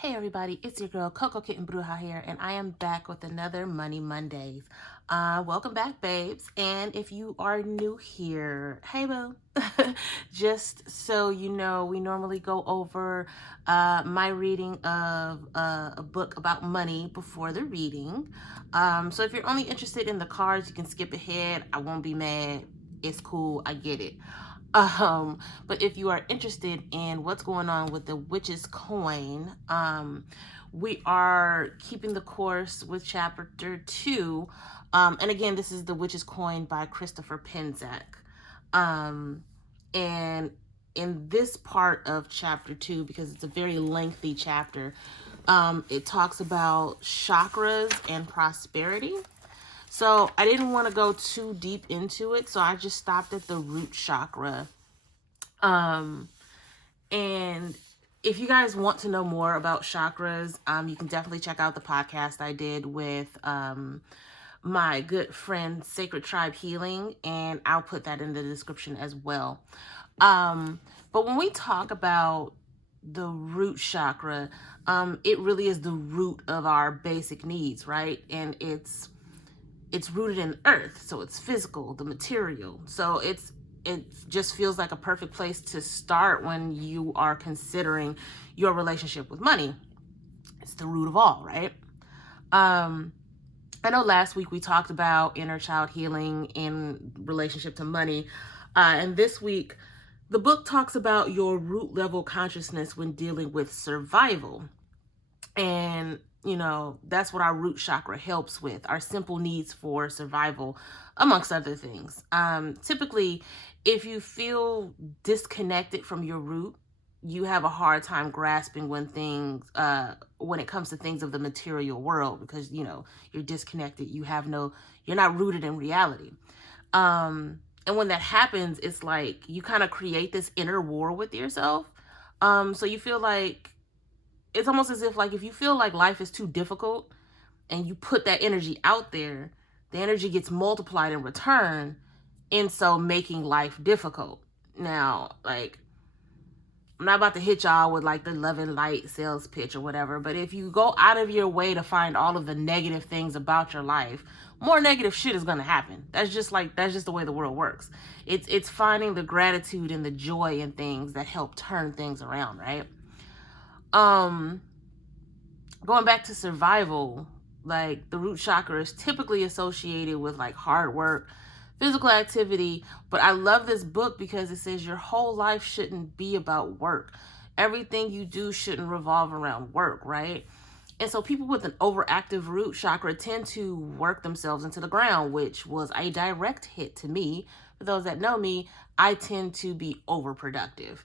Hey everybody, it's your girl Coco Kitten Bruja here, and I am back with another Money Mondays. Welcome back, babes. And if you are new here, hey boo. Just so you know, we normally go over my reading of a book about money before the reading. So if you're only interested in the cards, you can skip ahead. I won't be mad. It's cool. I get it. But if you are interested in what's going on with the witch's coin, we are keeping the course with chapter 2. And again, this is the witch's coin by Christopher Penczak. And in this part of chapter 2, because it's a very lengthy chapter, it talks about chakras and prosperity. So I didn't want to go too deep into it, so I just stopped at the root chakra. And if you guys want to know more about chakras, you can definitely check out the podcast I did with my good friend Sacred Tribe Healing, and I'll put that in the description as well. But when we talk about the root chakra, it really is the root of our basic needs, right? And it's rooted in earth, so it's physical, the material. So it just feels like a perfect place to start when you are considering your relationship with money. It's the root of all, right? I know last week we talked about inner child healing in relationship to money. And this week, the book talks about your root level consciousness when dealing with survival. And that's what our root chakra helps with, our simple needs for survival, amongst other things. Typically, if you feel disconnected from your root, you have a hard time grasping when it comes to things of the material world, because you're disconnected. You're not rooted in reality. And when that happens, it's like you kind of create this inner war with yourself. So you feel like it's almost as if, like, if you feel like life is too difficult and you put that energy out there, the energy gets multiplied in return, and so making life difficult. Now, like, I'm not about to hit y'all with like the love and light sales pitch or whatever, but if you go out of your way to find all of the negative things about your life, more negative shit is going to happen. That's just the way the world works. It's finding the gratitude and the joy in things that help turn things around, right? Going back to survival, like, the root chakra is typically associated with like hard work, physical activity. But I love this book because it says your whole life shouldn't be about work. Everything you do shouldn't revolve around work, right? And so people with an overactive root chakra tend to work themselves into the ground, which was a direct hit to me. For those that know me, I tend to be overproductive.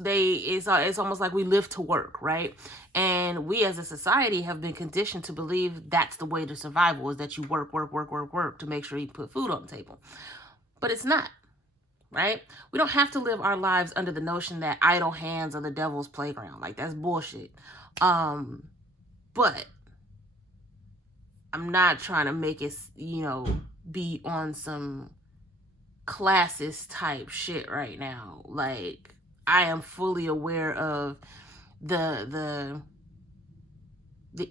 It's almost like we live to work, right? And we as a society have been conditioned to believe that's the way to survival, is that you work to make sure you put food on the table. But it's not, right? We don't have to live our lives under the notion that idle hands are the devil's playground. Like, that's bullshit. But I'm not trying to make it, be on some classist type shit right now. Like, I am fully aware of the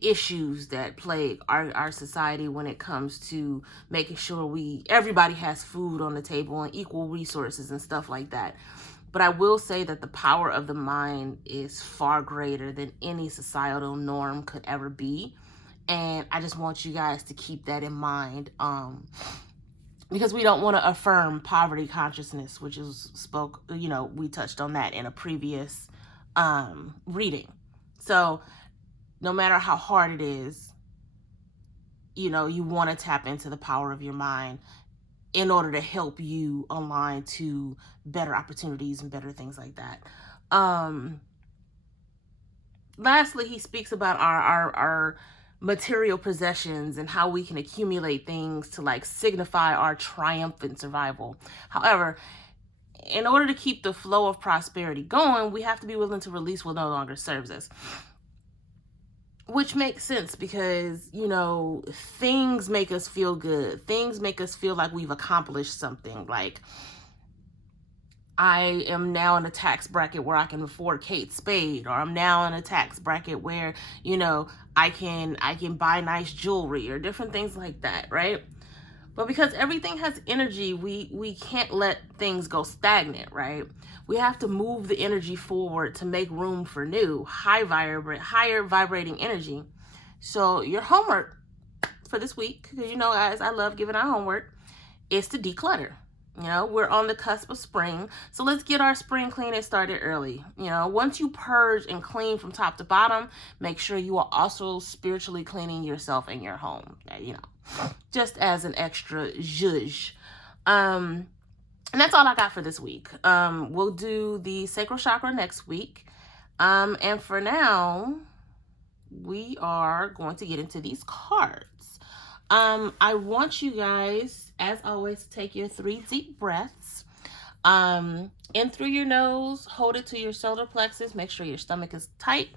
issues that plague our society when it comes to making sure everybody has food on the table and equal resources and stuff like that. But I will say that the power of the mind is far greater than any societal norm could ever be. And I just want you guys to keep that in mind. Because we don't want to affirm poverty consciousness, which is we touched on that in a previous reading. So no matter how hard it is, you want to tap into the power of your mind in order to help you align to better opportunities and better things like that. Lastly, he speaks about our material possessions and how we can accumulate things to like signify our triumphant survival. However, in order to keep the flow of prosperity going, we have to be willing to release what no longer serves us. Which makes sense because, things make us feel good. Things make us feel like we've accomplished something. Like, I am now in a tax bracket where I can afford Kate Spade, or I'm now in a tax bracket where, you know, I can buy nice jewelry or different things like that, right? But because everything has energy, we can't let things go stagnant, right? We have to move the energy forward to make room for new, higher vibrating energy. So your homework for this week, because you know, guys, I love giving out homework, is to declutter. You know, we're on the cusp of spring, so let's get our spring cleaning started early. You know, once you purge and clean from top to bottom, make sure you are also spiritually cleaning yourself and your home, you know, just as an extra zhuzh. And that's all I got for this week. We'll do the sacral chakra next week. And for now, we are going to get into these cards. I want you guys, as always, to take your 3 deep breaths. In through your nose, hold it to your solar plexus. Make sure your stomach is tight.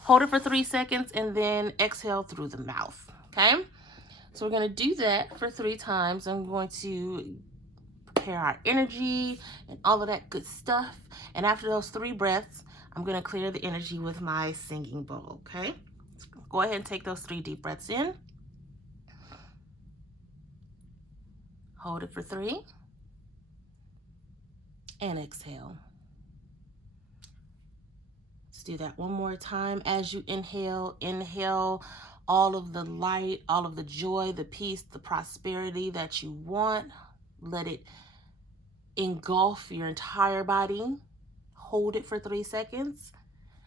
Hold it for 3 seconds and then exhale through the mouth. Okay? So we're going to do that for 3 times. I'm going to prepare our energy and all of that good stuff. And after those 3 breaths, I'm going to clear the energy with my singing bowl. Okay? So go ahead and take those 3 deep breaths in. Hold it for 3. And exhale. Let's do that one more time. As you inhale, inhale all of the light, all of the joy, the peace, the prosperity that you want. Let it engulf your entire body. Hold it for 3 seconds.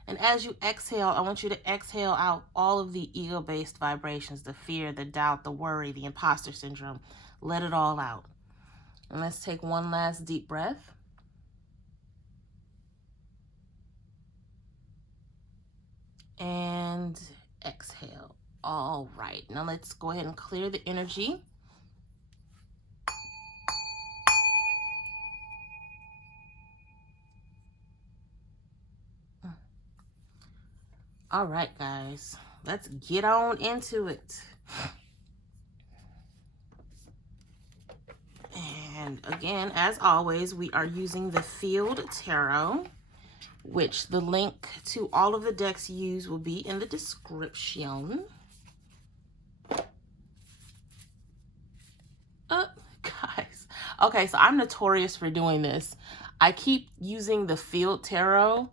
And as you exhale, I want you to exhale out all of the ego-based vibrations, the fear, the doubt, the worry, the imposter syndrome. Let it all out. And let's take one last deep breath. And exhale. All right, now let's go ahead and clear the energy. All right, guys, let's get on into it. And again, as always, we are using the Field Tarot, which the link to all of the decks used will be in the description. Guys, okay, so I'm notorious for doing this. I keep using the Field Tarot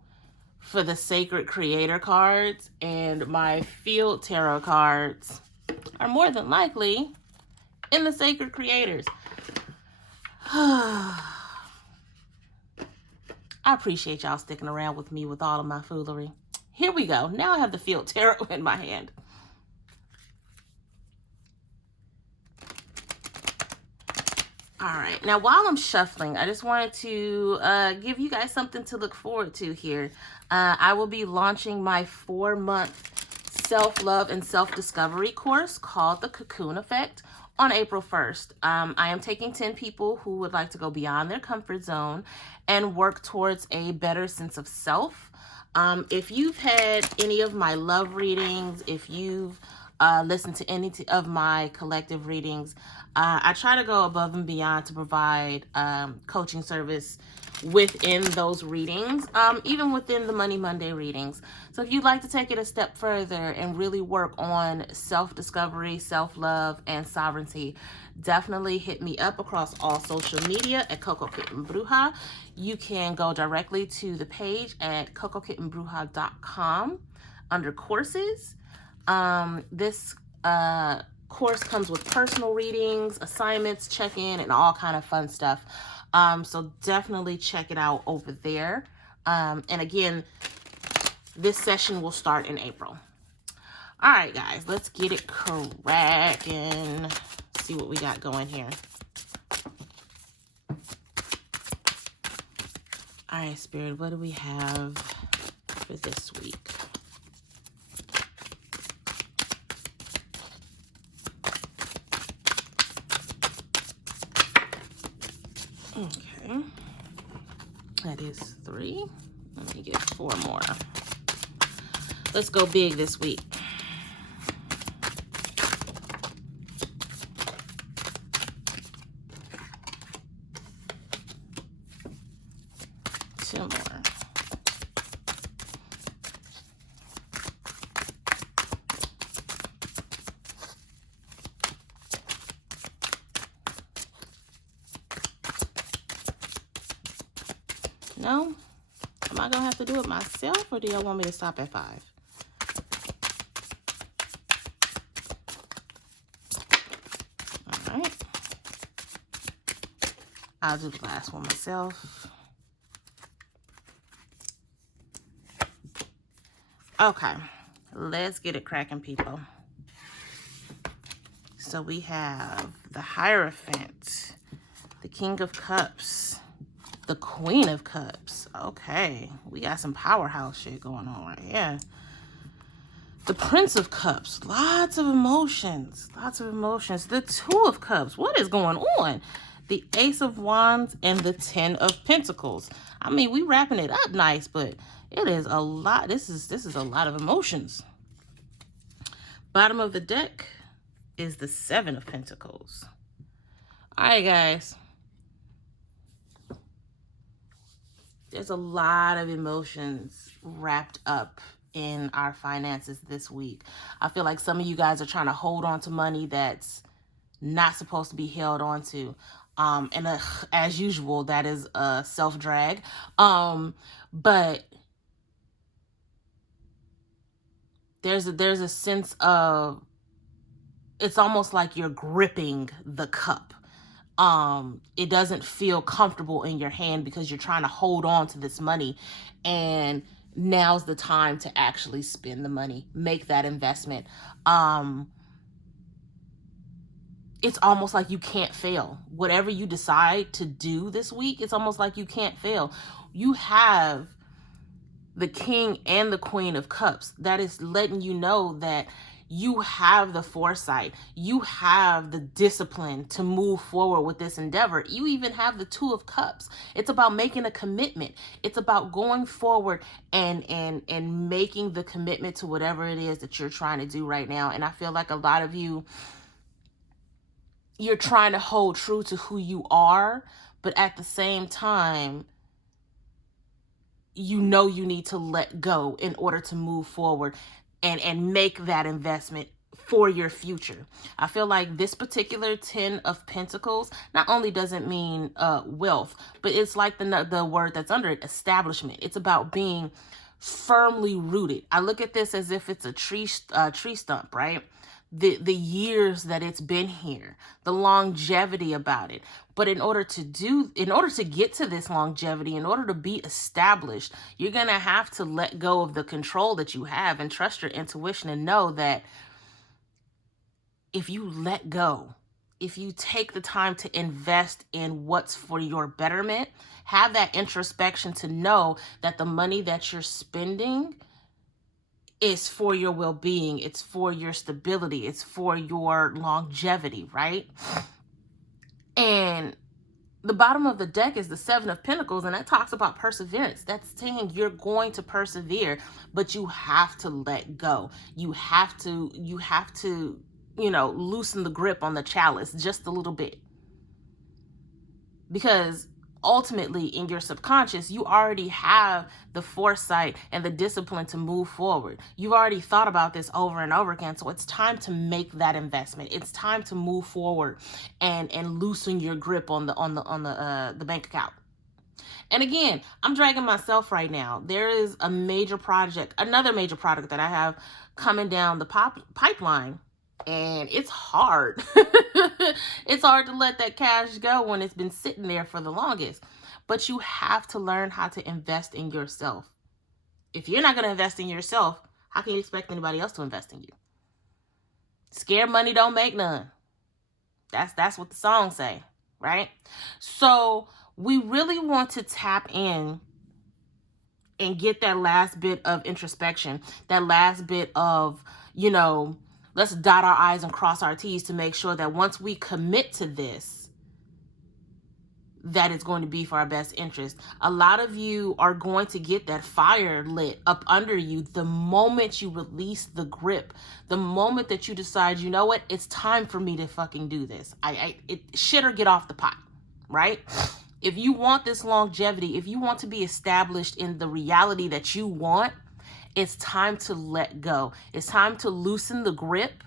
for the Sacred Creator cards, and my Field Tarot cards are more than likely in the Sacred Creators. I appreciate y'all sticking around with me with all of my foolery. Here we go. Now I have the Field Tarot in my hand. All right. Now, while I'm shuffling, I just wanted to give you guys something to look forward to here. I will be launching my 4-month self-love and self-discovery course called The Cocoon Effect on April 1st. I am taking 10 people who would like to go beyond their comfort zone and work towards a better sense of self. If you've had any of my love readings, if you've listened to any of my collective readings, I try to go above and beyond to provide coaching service within those readings, even within the Money Monday readings. So if you'd like to take it a step further and really work on self-discovery, self-love, and sovereignty, definitely hit me up across all social media at Coco Kitten Bruja. You can go directly to the page at cocokittenbruja.com under courses. This course comes with personal readings, assignments, check-in, and all kind of fun stuff. So definitely check it out over there. And again, this session will start in April. All right, guys, let's get it cracking. See what we got going here. All right, Spirit, what do we have for this week? Okay, that is 3. Let me get 4 more. Let's go big this week. No? Am I going to have to do it myself, or do y'all want me to stop at 5? All right. I'll do the last one myself. Okay. Let's get it cracking, people. So we have the Hierophant, the King of Cups, the Queen of Cups. Okay, we got some powerhouse shit going on right here. The Prince of Cups, lots of emotions, lots of emotions. The Two of Cups, what is going on? The Ace of Wands and the Ten of Pentacles. I mean, we wrapping it up nice, but it is a lot. This is a lot of emotions. Bottom of the deck is the Seven of Pentacles. All right, guys. There's a lot of emotions wrapped up in our finances this week. I feel like some of you guys are trying to hold on to money that's not supposed to be held on to. As usual, that is a self-drag. But there's a sense of, it's almost like you're gripping the cup. It doesn't feel comfortable in your hand because you're trying to hold on to this money, and now's the time to actually spend the money, make that investment. It's almost like you can't fail. Whatever you decide to do this week, it's almost like you can't fail. You have the King and the Queen of Cups. That is letting you know that you have the foresight. You have the discipline to move forward with this endeavor. You even have the Two of Cups. It's about making a commitment. It's about going forward and making the commitment to whatever it is that you're trying to do right now. And I feel like a lot of you, you're trying to hold true to who you are, but at the same time, you know you need to let go in order to move forward and make that investment for your future. I feel like this particular 10 of Pentacles not only doesn't mean wealth, but it's like the word that's under it, establishment. It's about being firmly rooted. I look at this as if it's a tree stump, right? The years that it's been here, the longevity about it. But in order to get to this longevity, in order to be established, you're going to have to let go of the control that you have and trust your intuition and know that if you let go, if you take the time to invest in what's for your betterment, have that introspection to know that the money that you're spending is for your well-being, it's for your stability, it's for your longevity, right? And the bottom of the deck is the Seven of Pentacles, and that talks about perseverance. That's saying you're going to persevere, but you have to let go. You have to, loosen the grip on the chalice just a little bit. Because ultimately in your subconscious, you already have the foresight and the discipline to move forward. You've already thought about this over and over again. So it's time to make that investment. It's time to move forward and loosen your grip on the bank account. And again, I'm dragging myself right now. There is another major project that I have coming down the pipeline. And it's hard. It's hard to let that cash go when it's been sitting there for the longest. But you have to learn how to invest in yourself. If you're not going to invest in yourself, how can you expect anybody else to invest in you? Scared money don't make none. That's what the songs say, right? So we really want to tap in and get that last bit of introspection, that last bit of, let's dot our I's and cross our T's to make sure that once we commit to this, that it's going to be for our best interest. A lot of you are going to get that fire lit up under you the moment you release the grip, the moment that you decide, you know what, it's time for me to fucking do this. Shit or get off the pot, right? If you want this longevity, if you want to be established in the reality that you want, it's time to let go. It's time to loosen the grip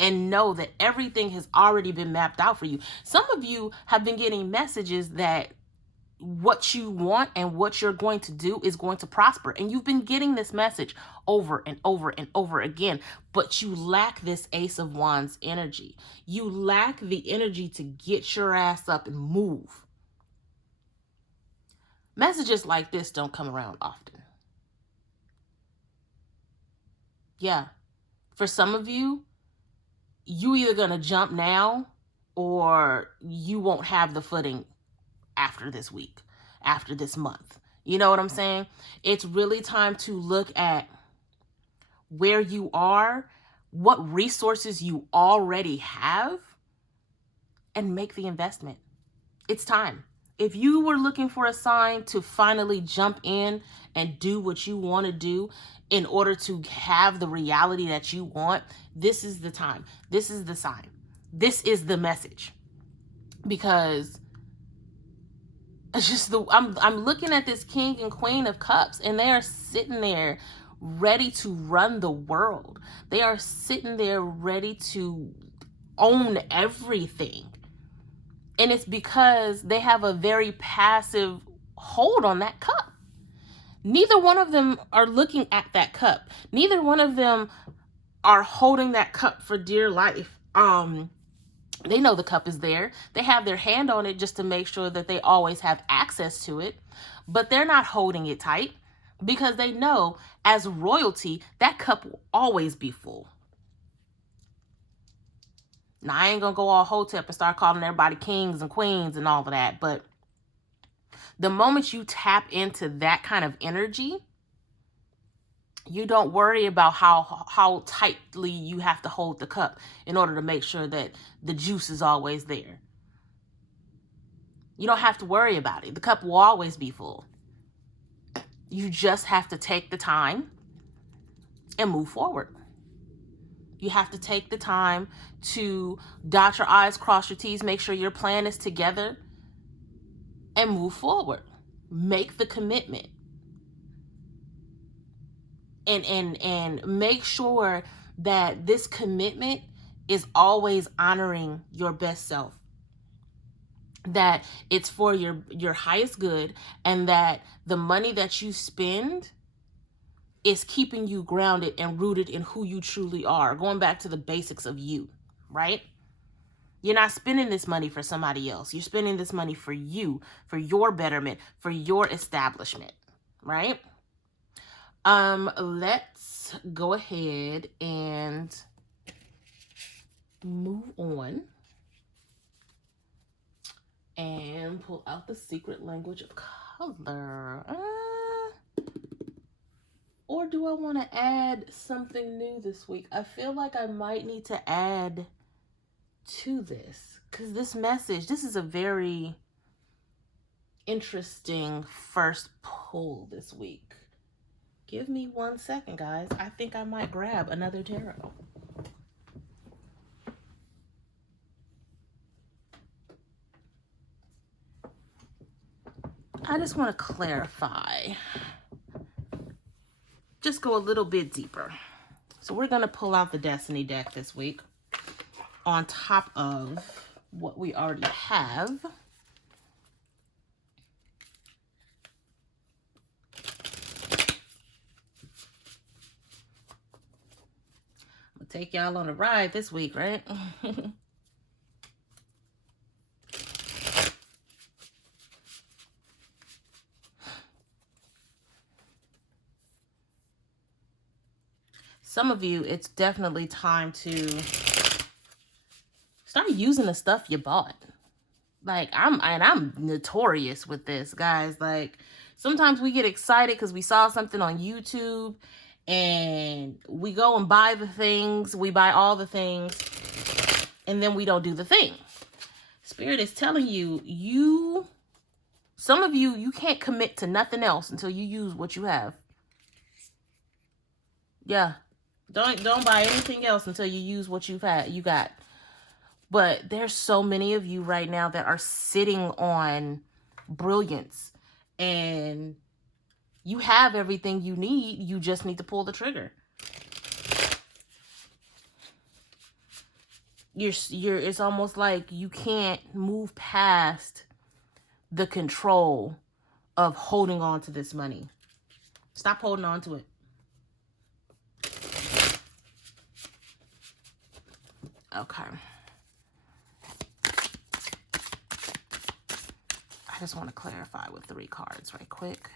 and know that everything has already been mapped out for you. Some of you have been getting messages that what you want and what you're going to do is going to prosper. And you've been getting this message over and over and over again, but you lack this Ace of Wands energy. You lack the energy to get your ass up and move. Messages like this don't come around often. Yeah. For some of you, you either going to jump now or you won't have the footing after this week, after this month. You know what I'm saying? It's really time to look at where you are, what resources you already have, and make the investment. It's time. If you were looking for a sign to finally jump in and do what you want to do in order to have the reality that you want, this is the time. This is the sign. This is the message. Because it's just I'm looking at this King and Queen of Cups, and they are sitting there ready to run the world. They are sitting there ready to own everything. And it's because they have a very passive hold on that cup. Neither one of them are looking at that cup. Neither one of them are holding that cup for dear life. They know the cup is there. They have their hand on it just to make sure that they always have access to it. But they're not holding it tight because they know as royalty, that cup will always be full. Now, I ain't going to go all hotep and start calling everybody kings and queens and all of that. But the moment you tap into that kind of energy, you don't worry about how tightly you have to hold the cup in order to make sure that the juice is always there. You don't have to worry about it. The cup will always be full. You just have to take the time and move forward. You have to take the time to dot your I's, cross your T's, make sure your plan is together, and move forward. Make the commitment. And make sure that this commitment is always honoring your best self. That it's for your highest good, and that the money that you spend is keeping you grounded and rooted in who you truly are. Going back to the basics of you, right? You're not spending this money for somebody else. You're spending this money for you, for your betterment, for your establishment, right? Let's go ahead and move on and pull out the secret language of color. Or do I want to add something new this week? I feel like I might need to add to this because this message, this is a very interesting first pull this week. Give me 1 second, guys. I think I might grab another tarot. I just want to clarify. Just go a little bit deeper. So we're going to pull out the Destiny deck this week on top of what we already have. I'm going to take y'all on a ride this week, right? Some of you, it's definitely time to start using the stuff you bought. Like, I'm notorious with this, guys. Like, sometimes we get excited because we saw something on YouTube and we go and buy the things. We buy all the things and then we don't do the thing. Spirit is telling you, some of you can't commit to nothing else until you use what you have. Yeah. Don't buy anything else until you use what you got. But there's so many of you right now that are sitting on brilliance and you have everything you need. You just need to pull the trigger. It's almost like you can't move past the control of holding on to this money. Stop holding on to it. Okay. I just want to clarify with 3 cards right quick.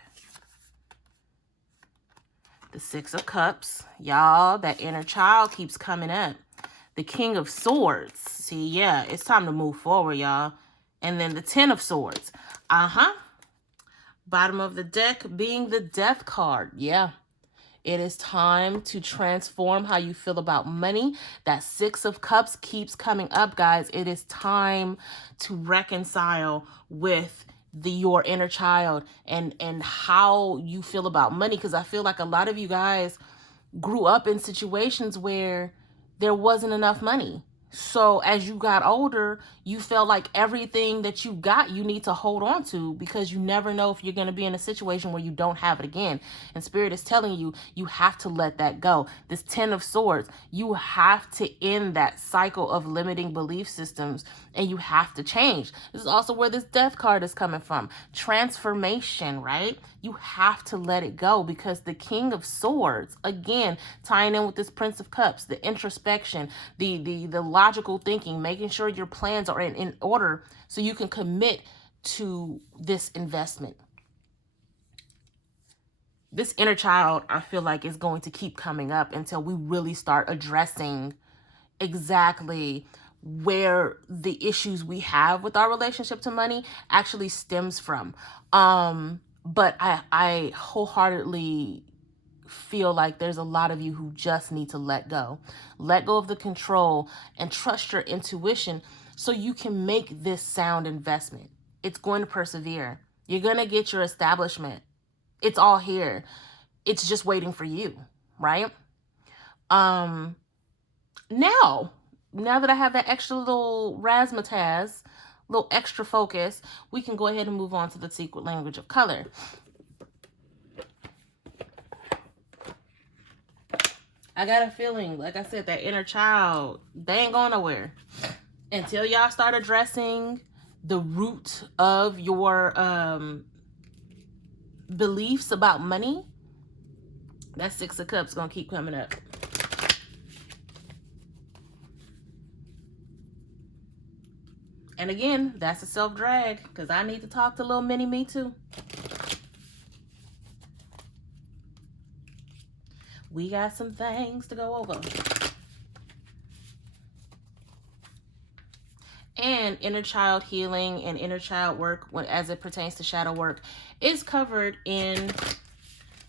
The 6 of Cups. Y'all, that inner child keeps coming up. The King of Swords. See, yeah, it's time to move forward, y'all. And then the 10 of Swords. Bottom of the deck being the Death card. Yeah. It is time to transform how you feel about money. That 6 of Cups keeps coming up, guys. It is time to reconcile with your inner child and how you feel about money. Because I feel like a lot of you guys grew up in situations where there wasn't enough money. So as you got older, you felt like everything that you got, you need to hold on to, because you never know if you're going to be in a situation where you don't have it again. And Spirit is telling you, you have to let that go. This 10 of Swords, you have to end that cycle of limiting belief systems, and you have to change. This is also where this Death card is coming from. Transformation, right? You have to let it go, because the King of Swords, again, tying in with this Prince of Cups, the introspection, the logical thinking, making sure your plans are in order so you can commit to this investment. This inner child, I feel like, is going to keep coming up until we really start addressing exactly where the issues we have with our relationship to money actually stems from. But I wholeheartedly feel like there's a lot of you who just need to let go of the control and trust your intuition so you can make this sound investment. It's going to persevere. You're going to get your establishment. It's all here. It's just waiting for you, right? Now that I have that extra little razzmatazz, little extra focus, we can go ahead and move on to the secret language of color. I got a feeling, like I said, that inner child, they ain't going nowhere until y'all start addressing the root of your beliefs about money. That 6 of Cups gonna keep coming up. And again, that's a self-drag, because I need to talk to little mini me too. We got some things to go over. And inner child healing and inner child work, as it pertains to shadow work, is covered in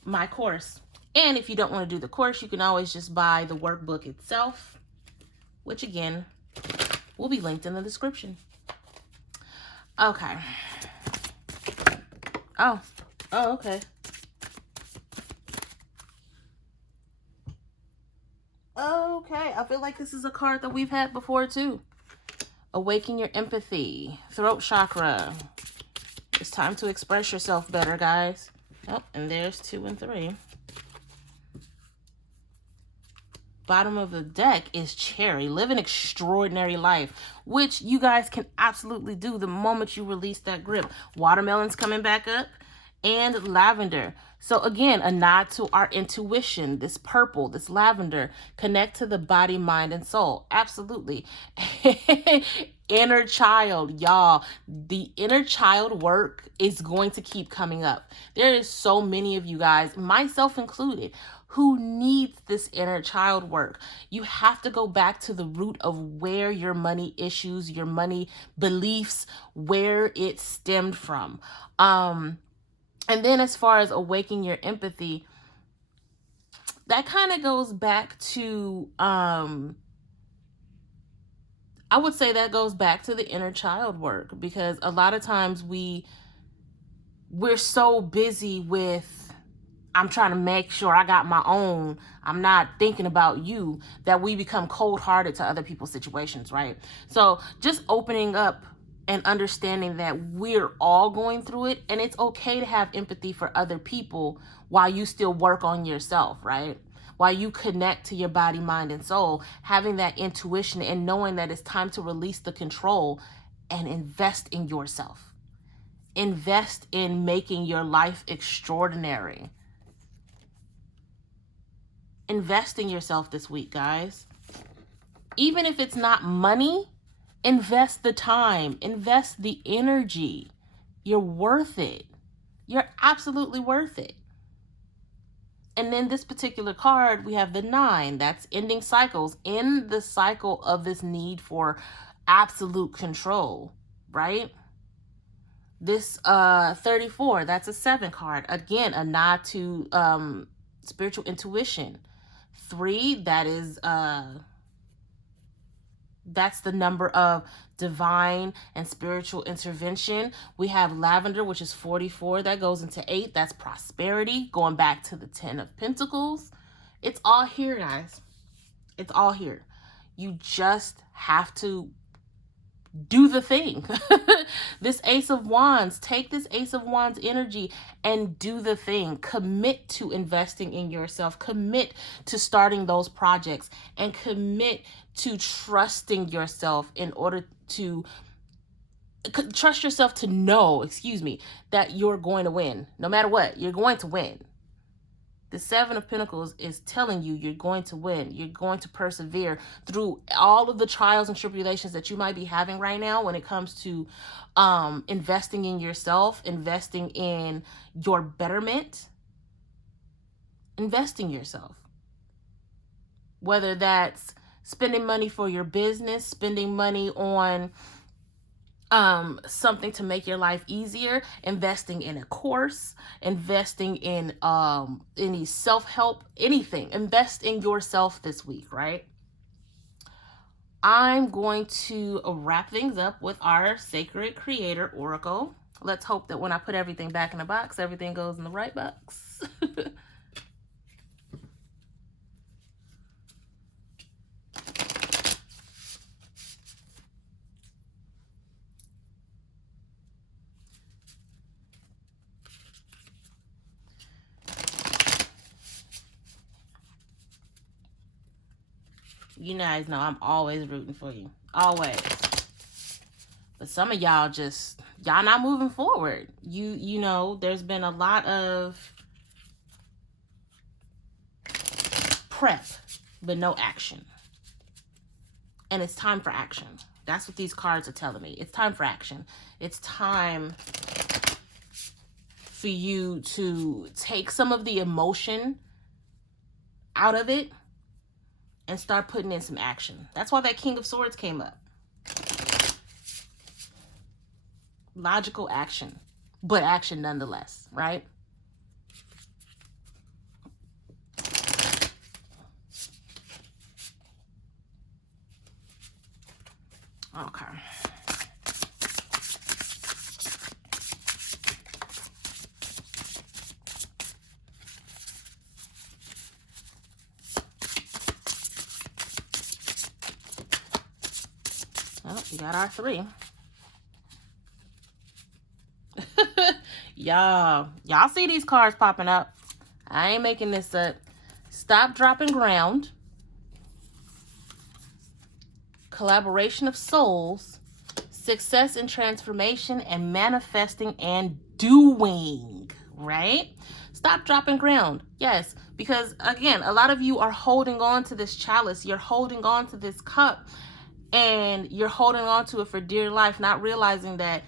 my course. And if you don't want to do the course, you can always just buy the workbook itself, which again will be linked in the description. Okay. Oh, okay. Okay, I feel like this is a card that we've had before too. Awaken your empathy. Throat chakra. It's time to express yourself better, guys. Oh, and there's 2 and 3. Bottom of the deck is Cherry. Live an extraordinary life, which you guys can absolutely do the moment you release that grip. Watermelon's coming back up, and lavender. So again, a nod to our intuition. This purple, this lavender, connect to the body, mind, and soul. Absolutely. Inner child, y'all. The inner child work is going to keep coming up. There is so many of you guys, myself included, who needs this inner child work. You have to go back to the root of where your money issues, your money beliefs, where it stemmed from. And then as far as awakening your empathy, that kind of goes back to, I would say that goes back to the inner child work, because a lot of times we're so busy with, I'm trying to make sure I got my own, I'm not thinking about you, that we become cold-hearted to other people's situations, right? So just opening up and understanding that we're all going through it, and it's okay to have empathy for other people while you still work on yourself, right? While you connect to your body, mind, and soul, having that intuition and knowing that it's time to release the control and invest in yourself. Invest in making your life extraordinary. Invest in yourself this week, guys. Even if it's not money, invest the time, invest the energy. You're worth it. You're absolutely worth it. And then this particular card, we have the 9. That's ending cycles, in the cycle of this need for absolute control, right? This 34, that's a 7 card. Again, a nod to spiritual intuition. 3, that is that's the number of divine and spiritual intervention. We have lavender, which is 44. That goes into 8. That's prosperity. Going back to the 10 of Pentacles. It's all here, guys. It's all here. You just have to do the thing. This Ace of Wands, take this Ace of Wands energy and do the thing. Commit to investing in yourself. Commit to starting those projects, and commit to trusting yourself in order to trust yourself to know, that you're going to win. No matter what, you're going to win. The 7 of Pentacles is telling you you're going to win. You're going to persevere through all of the trials and tribulations that you might be having right now when it comes to investing in yourself, investing in your betterment, investing in yourself. Whether that's spending money for your business, spending money on something to make your life easier, investing in a course, investing in any self-help, anything. Invest in yourself this week, right? I'm going to wrap things up with our Sacred Creator Oracle. Let's hope that when I put everything back in the box, everything goes in the right box. You guys know I'm always rooting for you. Always. But some of y'all y'all not moving forward. You know, there's been a lot of prep, but no action. And it's time for action. That's what these cards are telling me. It's time for action. It's time for you to take some of the emotion out of it and start putting in some action. That's why that King of Swords came up. Logical action, but action nonetheless, right? Okay. Well, we got our 3. Y'all see these cards popping up. I ain't making this up. Stop, dropping ground. Collaboration of souls. Success and transformation, and manifesting and doing, right? Stop, dropping ground. Yes, because again, a lot of you are holding on to this chalice. You're holding on to this cup, and you're holding on to it for dear life, not realizing that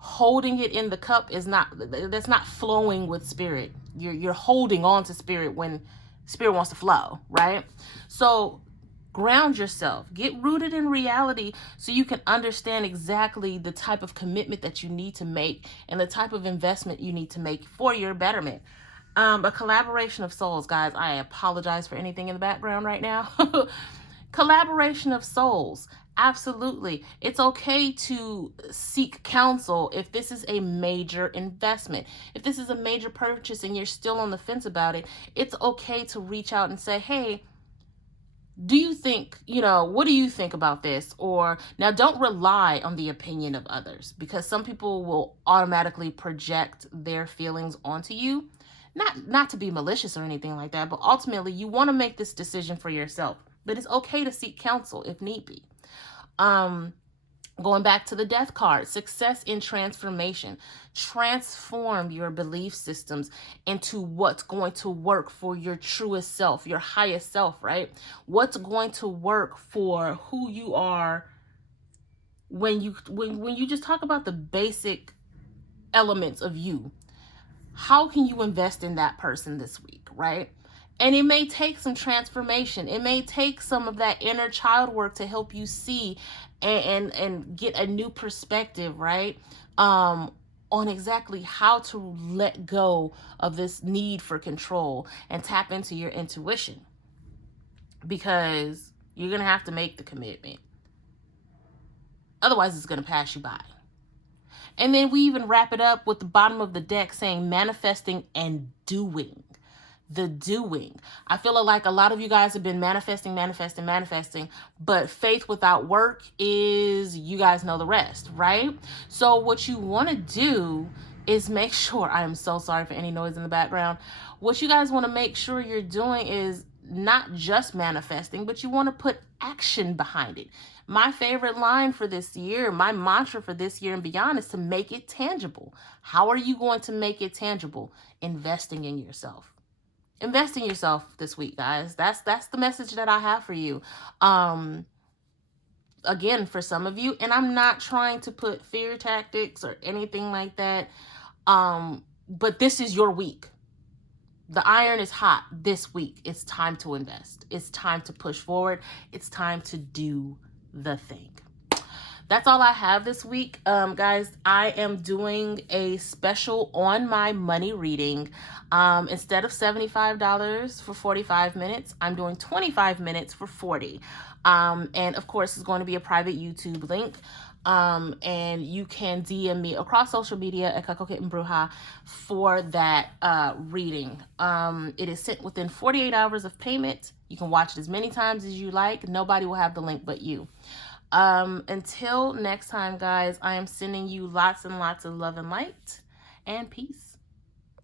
holding it in the cup is that's not flowing with spirit. You're holding on to spirit when spirit wants to flow, right? So ground yourself, get rooted in reality so you can understand exactly the type of commitment that you need to make and the type of investment you need to make for your betterment. A collaboration of souls, guys. I apologize for anything in the background right now. Collaboration of souls. Absolutely. It's okay to seek counsel if this is a major investment. If this is a major purchase and you're still on the fence about it, it's okay to reach out and say, hey, do you think, what do you think about this? Or now, don't rely on the opinion of others, because some people will automatically project their feelings onto you. Not to be malicious or anything like that, but ultimately you want to make this decision for yourself. But it's okay to seek counsel if need be. Going back to the death card, success in transformation. Transform your belief systems into what's going to work for your truest self, your highest self, right? What's going to work for who you are when you just talk about the basic elements of you. How can you invest in that person this week, right? And it may take some transformation. It may take some of that inner child work to help you see and get a new perspective, right? On exactly how to let go of this need for control and tap into your intuition. Because you're going to have to make the commitment. Otherwise, it's going to pass you by. And then we even wrap it up with the bottom of the deck saying manifesting and doing. The doing. I feel like a lot of you guys have been manifesting, but faith without work is, you guys know the rest, right? So what you want to do is make sure, I am so sorry for any noise in the background. What you guys want to make sure you're doing is not just manifesting, but you want to put action behind it. My favorite line for this year, my mantra for this year and beyond, is to make it tangible. How are you going to make it tangible? Investing in yourself. Invest in yourself this week, guys. That's the message that I have for you. Again, for some of you, and I'm not trying to put fear tactics or anything like that. But this is your week. The iron is hot this week. It's time to invest. It's time to push forward. It's time to do the thing. That's all I have this week. Guys, I am doing a special on my money reading. Instead of $75 for 45 minutes, I'm doing 25 minutes for 40. And of course, it's going to be a private YouTube link. And you can DM me across social media at Coco Kitten Bruja for that reading. It is sent within 48 hours of payment. You can watch it as many times as you like. Nobody will have the link but you. Until next time, guys, I am sending you lots and lots of love and light and peace.